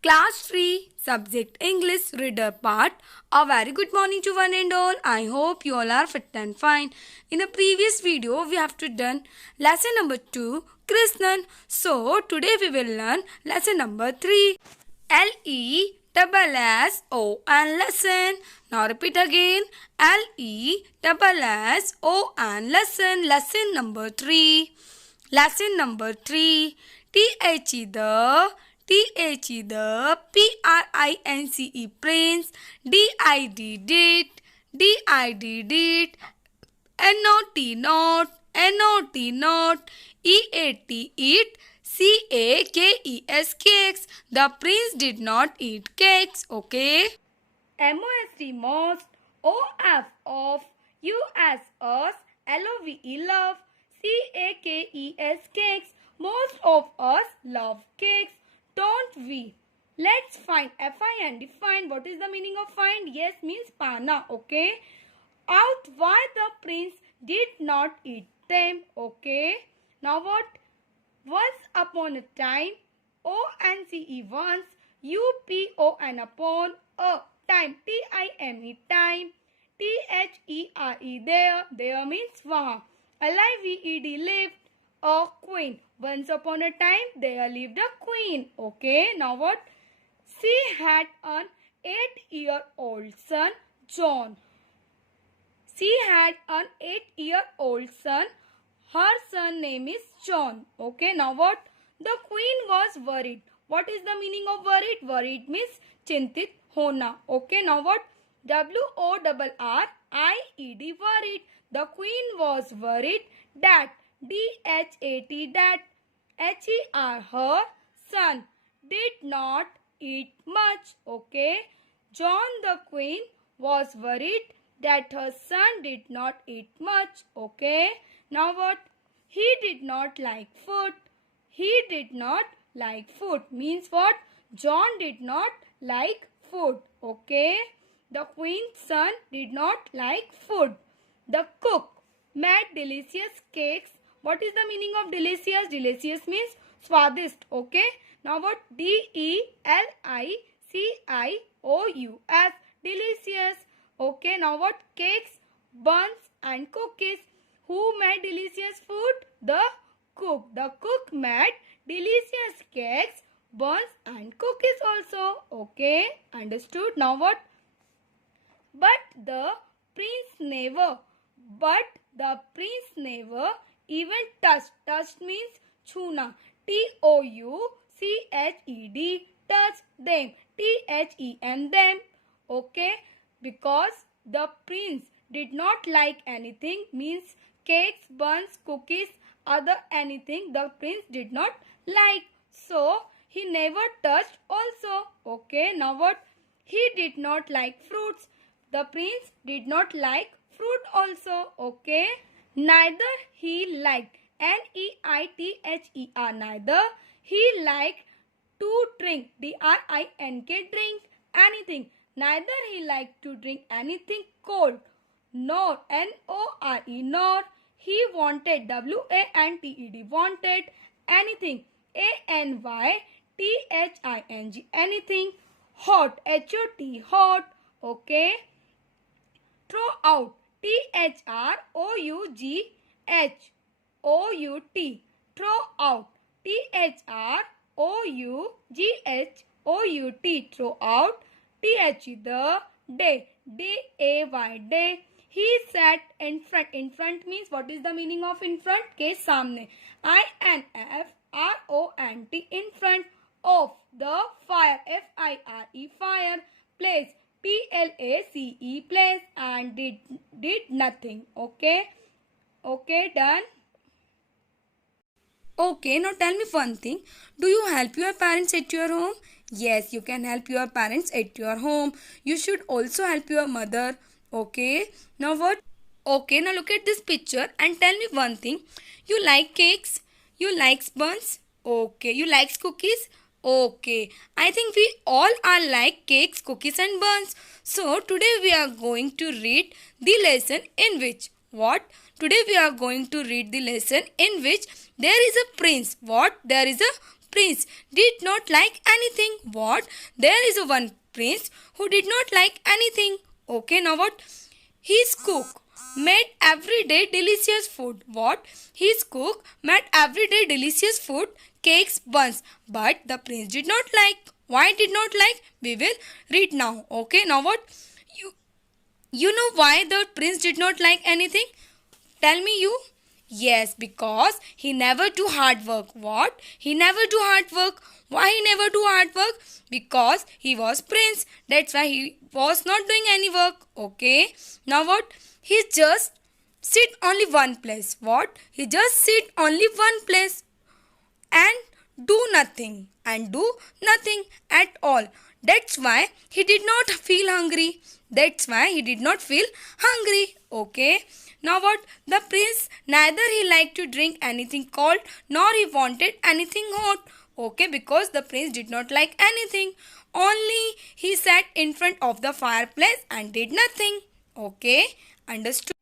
Class 3 Subject English Reader Part. A very good morning to one and all. I hope you all are fit and fine. In the previous video we have to done lesson number 2 Krishnan. So today we will learn lesson number 3 Lesson lesson. Now repeat again Lesson lesson number 3. Lesson number 3 the Prince Prince did not eat cakes. The prince did not eat cakes. Okay. Most of us love cakes. Most of us love cakes, don't we? Let's find find. What is the meaning of find? Yes means pana. Okay. Out why the prince did not eat them. Okay. Now what? Once upon a time. once. upon upon a time. time. There means wahan. Lived a queen. Once upon a time there lived a queen. Okay. Now what? She had an 8-year-old son, John. She had an 8-year-old son. Her son name is John. Okay. Now what? The queen was worried. What is the meaning of worried? Worried means chintit hona. Okay. Now what? worried. Worried. The queen was worried that that her son did not eat much. Okay. John the queen was worried that her son did not eat much. Okay. Now what? He did not like food. He did not like food means what? John did not like food. Okay. The queen's son did not like food. The cook made delicious cakes. What is the meaning of delicious? Delicious means swadist. Okay. Now what? delicious. Delicious. Okay. Now what? Cakes, buns and cookies. Who made delicious food? The cook. The cook made delicious cakes, buns and cookies also. Okay. Understood? Now what? But the prince never even touched. Touched means chuna. touched. Touch them. them. Okay. Because the prince did not like anything means cakes, buns, cookies, other anything the prince did not like. So he never touched also. Okay. Now what? He did not like fruits. The prince did not like fruit also. Okay. Neither he liked. Neither he liked to drink. drink anything. Neither he liked to drink anything cold. Nor nor he wanted wanted anything. anything hot. hot. Okay. Throw out. Throw out. Throw out. The day. Day. He sat in front. In front means what is the meaning of in front? के सामने. INFRONT in front of the fire. FIRE fire. Place. PLACE place and did nothing. Okay. Okay, done. Okay, now tell me one thing. Do you help your parents at your home? Yes, you can help your parents at your home. You should also help your mother. Okay. Now what? Okay, now look at this picture and tell me one thing. You like cakes? You like buns? Okay. You like cookies? Okay. I think we all are like cakes, cookies and buns. So today we are going to read the lesson in which what? Today we are going to read the lesson in which there is a prince. What? There is a prince did not like anything. What? There is a one prince who did not like anything. Okay, now what? His cook made everyday delicious food. What? His cook made everyday delicious food, cakes, buns. But the prince did not like. Why did not like? We will read now. Okay, now what? You know why the prince did not like anything? Tell me you. Yes, because he never do hard work. What? He never do hard work. Why he never do hard work? Because he was prince. That's why he was not doing any work. Okay. Now what? He just sit only one place. What? He just sit only one place and do nothing at all. That's why he did not feel hungry. That's why he did not feel hungry. Okay. Now what? The prince neither he liked to drink anything cold nor he wanted anything hot. Okay, because the prince did not like anything. Only he sat in front of the fireplace and did nothing. Okay, understood?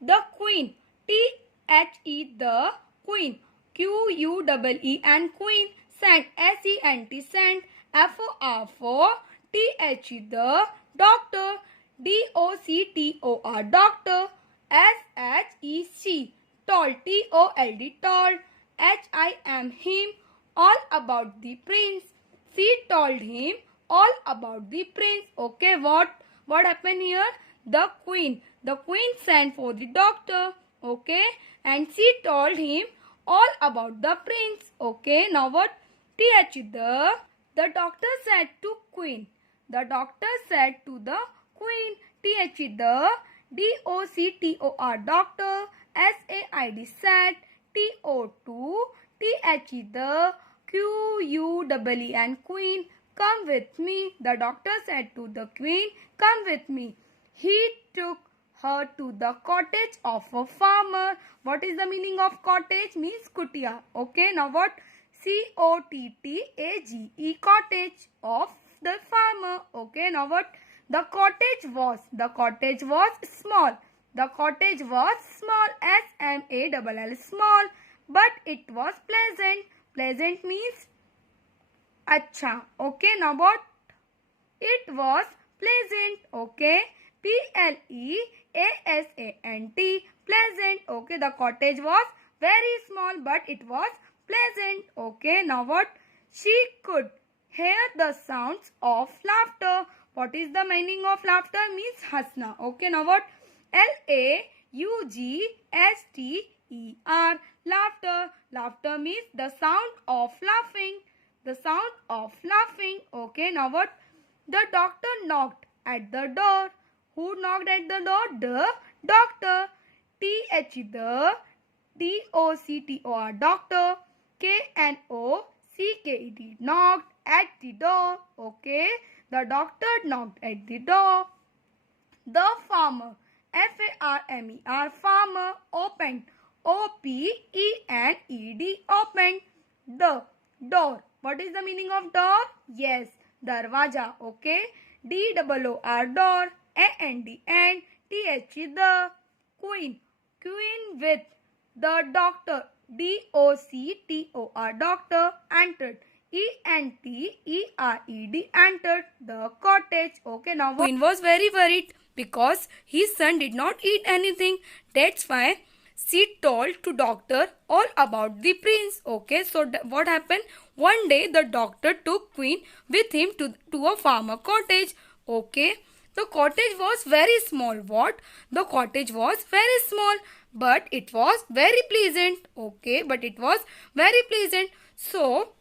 The queen. T-H-E, the queen. Q-U-E-E and queen. Sent. S-E-N-T, sent. F-O-R, for. T-H-E, the doctor. D-O-C-T-O-R, doctor. S-H-E-C, told. T-O-L-D, told. H-I-M, him. All about the prince. She told him all about the prince. Okay, what happened here? The queen sent for the doctor. Okay, and she told him all about the prince. Okay, now what? T-H, the doctor said to queen. The doctor said to the queen. T-H, the D-O-C-T-O-R, doctor. S-A-I-D, said. T-O-2, T-H, the Q-U-E-E and queen. Come with me. The doctor said to the queen, come with me. He took her to the cottage of a farmer. What is the meaning of cottage? Means kutia. Okay, now what? C-O-T-T-A-G-E, cottage of the farmer. Okay, now what? The cottage was small. The cottage was small. S-M-A-L-L, small. But it was pleasant. Pleasant means acha. Okay, now what? It was pleasant. Okay. P-L-E-A-S-A-N-T, pleasant. Okay, the cottage was very small but it was pleasant. Okay, now what? She could hear the sounds of laughter. What is the meaning of laughter? Means hasna. Okay, now what? L-A-U-G-S-T-E-R, laughter. Laughter means the sound of laughing. The sound of laughing. Okay, now what? The doctor knocked at the door. Who knocked at the door? The doctor. T-H, the D-O-C-T-O-R, doctor. K-N-O-C-K-E-D, knocked at the door. Okay, the doctor knocked at the door. The farmer. F-A-R-M-E-R, farmer, opened. O-P-E-N-E-D, opened. The door. What is the meaning of door? Yes, darwaja. Okay, D-O-O-R, door. A-N-D, and T-H, the queen. Queen with the doctor. D-O-C-T-O-R, doctor, entered. E-N-T-E-R-E-D, entered the cottage. Okay, now queen was very worried because his son did not eat anything. That's why she told to doctor all about the prince. Okay, so what happened? One day the doctor took queen with him to a farmer cottage. Okay, the cottage was very small. What? The cottage was very small, but it was very pleasant. Okay, but it was very pleasant. So,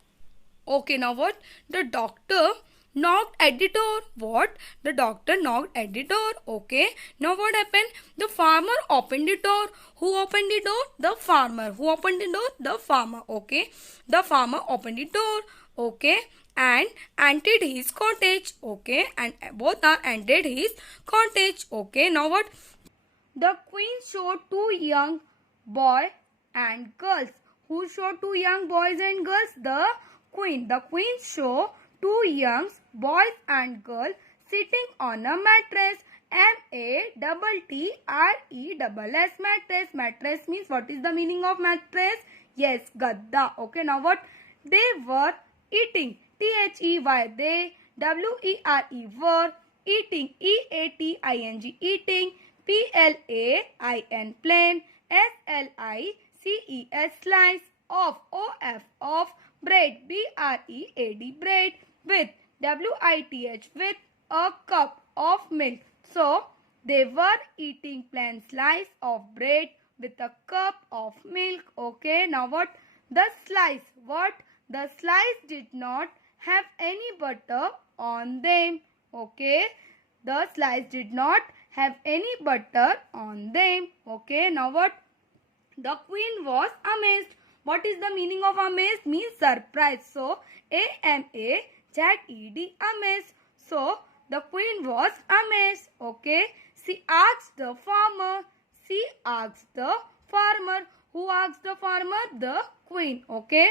okay, now what? The doctor knocked at the door. What? The doctor knocked at the door. Okay, now what happened? The farmer opened the door. Who opened the door? The farmer. Who opened the door? The farmer. Okay, the farmer opened the door. Okay, and entered his cottage. Okay, and both are entered his cottage. Okay, now what? The queen showed two young boys and girls. Who showed two young boys and girls? The queen. The queen showed two young boys and girls sitting on a mattress. M-A-T-T-R-E-S-S, mattress. Mattress means what is the meaning of mattress? Yes, gadda. Okay, now what? They were eating. T-H-E-Y. They. W-E-R-E. Were. Eating. E-A-T-I-N-G. Eating. P-L-A-I-N. Plain. S-L-I-C-E-S. Slice. Of. O-F. Of. Bread. B-R-E-A-D. Bread. With. W-I-T-H. With a cup of milk. So, they were eating plain slice of bread with a cup of milk. Okay, now what? The slice. What? The slice did not have any butter on them. Okay, the slice did not have any butter on them. Okay, now what? The queen was amazed. What is the meaning of amazed? Means surprised. So, A-M-A-Z-E-D, amazed. So, the queen was amazed. Okay. She asked the farmer. She asked the farmer. Who asked the farmer? The queen. Okay.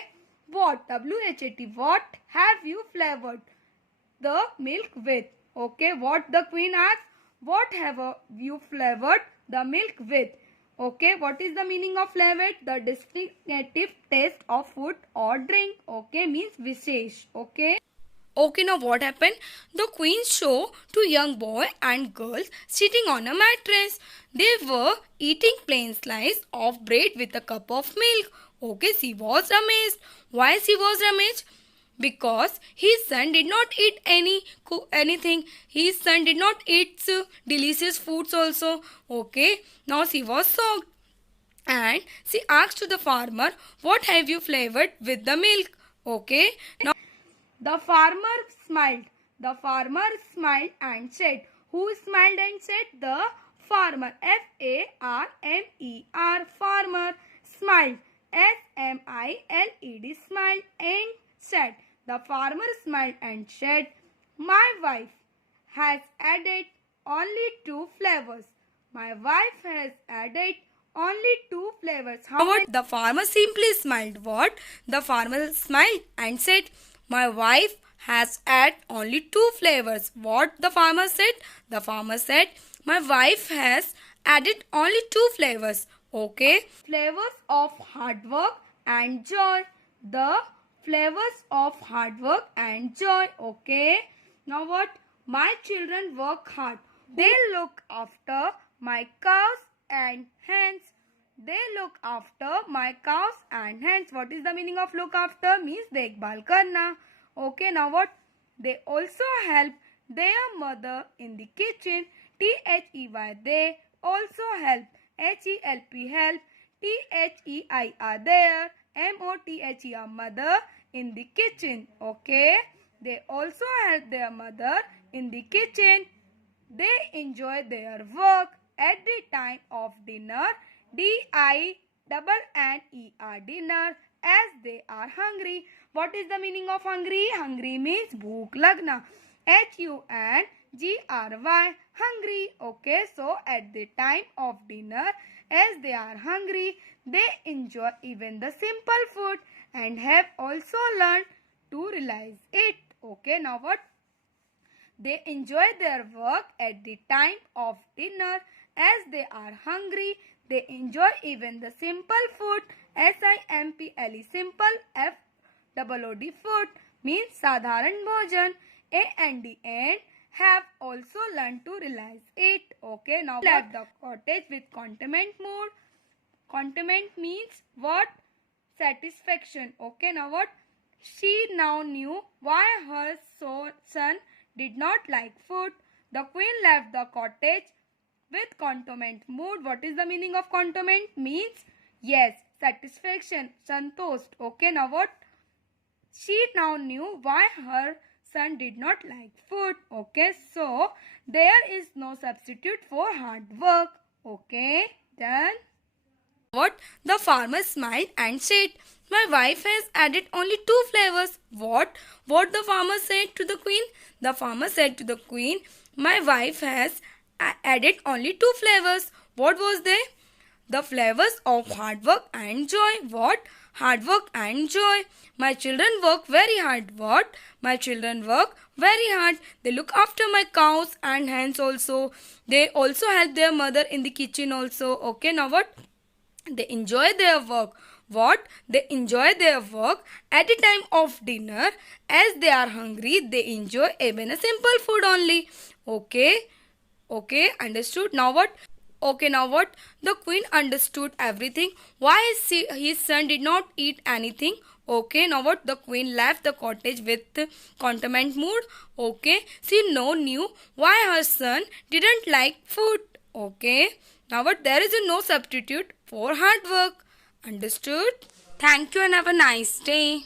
What? W-H-A-T. What have you flavored the milk with? Okay. What the queen asked? What have you flavored the milk with? Okay. What is the meaning of flavored? The distinctive taste of food or drink. Okay. Means vishesh. Okay. Okay, now what happened? The queen showed two young boy and girls sitting on a mattress. They were eating plain slice of bread with a cup of milk. Okay, she was amazed. Why she was amazed? Because his son did not eat anything. His son did not eat delicious foods also. Okay, now she was shocked. And she asked to the farmer, what have you flavored with the milk? Okay, now the farmer smiled. The farmer smiled and said. Who smiled and said? The farmer. F-A-R-M-E-R. Farmer. Smiled. S-M-I-L-E-D. Smiled and said. The farmer smiled and said, my wife has added only 2 flavors. My wife has added only 2 flavors. However, the farmer simply smiled. What? The farmer smiled and said, my wife has added only 2 flavors. What the farmer said? The farmer said, my wife has added only 2 flavors. Okay. Flavors of hard work and joy. The flavors of hard work and joy. Okay. Now what? My children work hard. They look after my cows and hens. They look after my cows and hens. What is the meaning of look after? Means dekbhal karna. Okay, now what? They also help their mother in the kitchen. T-H-E-Y. They also help. H-E-L-P. Help. T-H-E-I-R. There. M-O-T-H-E-R. Mother in the kitchen. Okay. They also help their mother in the kitchen. They enjoy their work at the time of dinner. D-I-N-N-E-R. Dinner, as they are hungry. What is the meaning of hungry? Hungry means bhook lagna. H-U-N-G-R-Y. Hungry. Okay, so at the time of dinner, as they are hungry, they enjoy even the simple food and have also learned to realize it. Okay, now what? They enjoy their work at the time of dinner. As they are hungry, they enjoy even the simple food. S-I-M-P-L-E. Simple. F-O-O-D. Food means sadharan bhojan. A-N-D. And have also learned to realize it. Okay, now left the cottage with contentment mood. Contentment means what? Satisfaction. Okay, now what? She now knew why her son did not like food. The queen left the cottage with contentment mood. What is the meaning of contentment? Means yes, satisfaction, santost. Okay, now what? She now knew why her son did not like food. Okay, so there is no substitute for hard work. Okay, done. What? The farmer smiled and said, my wife has added only 2 flavors. What? What the farmer said to the queen? The farmer said to the queen, my wife has added only 2 flavors. What was they? The flavors of hard work and joy. What? Hard work and joy. My children work very hard. What? My children work very hard. They look after my cows and hens also. They also help their mother in the kitchen also. Okay, now what? They enjoy their work. What? They enjoy their work at the time of dinner. As they are hungry, they enjoy even a simple food only. Okay? Okay, understood. Now what? Okay, now what? The queen understood everything. Why his son did not eat anything? Okay, now what? The queen left the cottage with content mood. Okay, she no knew why her son didn't like food. Okay, now what? There is no substitute for hard work. Understood? Thank you and have a nice day.